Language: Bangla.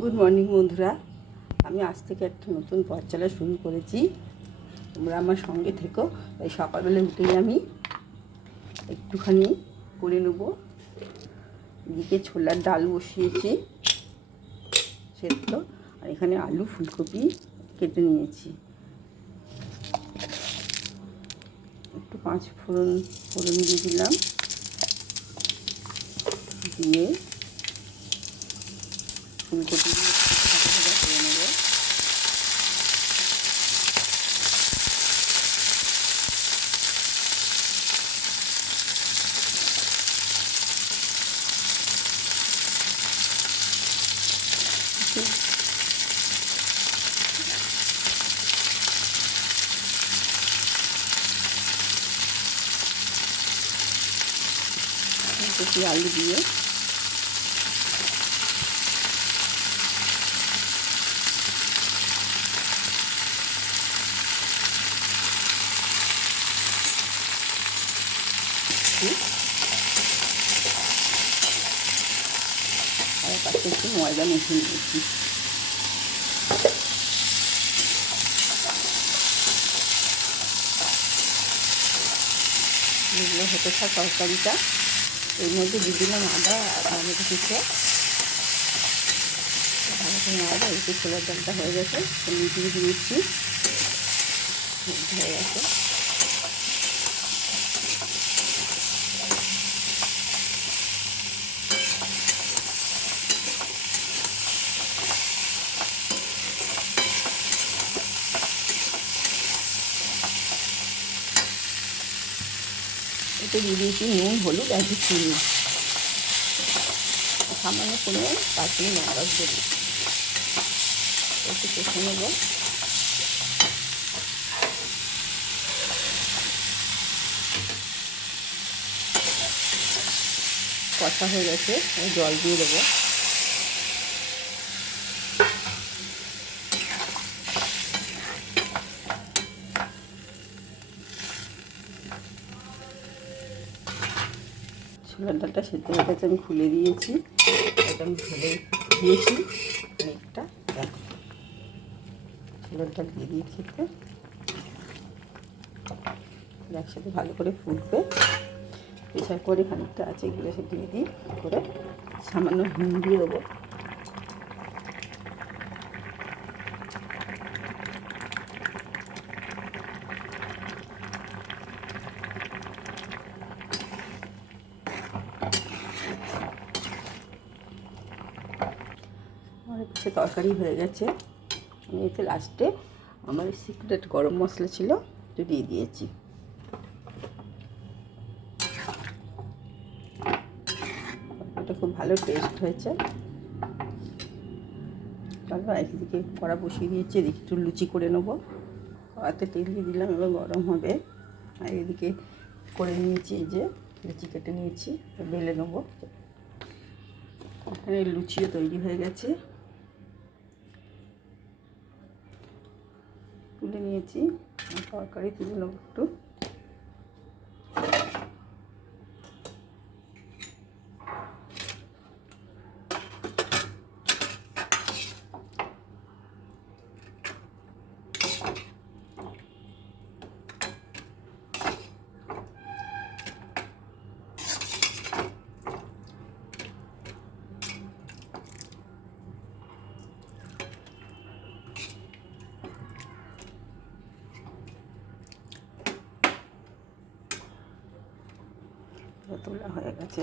গুড মর্নিং বন্ধুরা, আমি আজ থেকে একটা নতুন পথ চলা শুরু করেছি। তোমরা আমার সঙ্গে থেকো। তাই সকালবেলা উঠেই আমি একটুখানি করে নেবো। এদিকে ছোলার ডাল বসিয়েছি সেদ্ধ, আর এখানে আলু ফুলকপি কেটে নিয়েছি। একটু 5 ফোড়ন দিয়ে দিলাম, দিয়ে ফুলকপি ভাজা করে নেবো। ফুলকপি আলু দিয়ে আর পাশে একটু ময়দা মেখে নিয়েছি। এগুলো হতে থাকা তরকারিটা, এর মধ্যে দিয়ে দিলাম আদা আর টমেটো কুচো। ভালো করে আদা একটু ছোলার ডালটা হয়ে গেছে, দিয়ে দিয়েছি, হয়ে গেছে। এতে দিয়ে দিয়েছি নুন, হলুদ আর একটু চিনি, সামান্য কোনো 5 মিনিট লঙ্কা দেবো। একটু কষে নেবো। কষা হয়ে গেছে, জল দিয়ে দেবো। ছোলার ডালটা সেদ্ধ হয়ে গেছে, আমি খুলে দিয়েছি। এটা আমি ঢেলে দিয়েছি অনেকটা। ছোলার ডাল দিয়ে দিয়ে খেতে একসাথে ভালো করে ফুটবে। প্রেশার করে খানিকটা আছে, এগুলো সে দিয়ে দিই করে সামান্য হিং দিয়ে দেবো। আমার হচ্ছে তরকারি হয়ে গেছে। আমি এতে লাস্টে আমার সিক্রেট গরম মশলা ছিল, একটু দিয়ে দিয়েছি। এটা খুব ভালো টেস্ট হয়েছে। তারপর একদিকে কড়া বসিয়ে দিয়েছি, এদিকে একটু লুচি করে নেবো। কড়াতে তেল দিয়ে দিলাম, এবার গরম হবে। আর এদিকে করে নিয়েছি, এই যে লুচি কেটে নিয়েছি, বেলে নেবো। এখানে লুচিও তৈরি হয়ে গেছে, তুলে নিয়েছি। তরকারি তুলে নেবো একটু। তোলা হয়ে গেছে।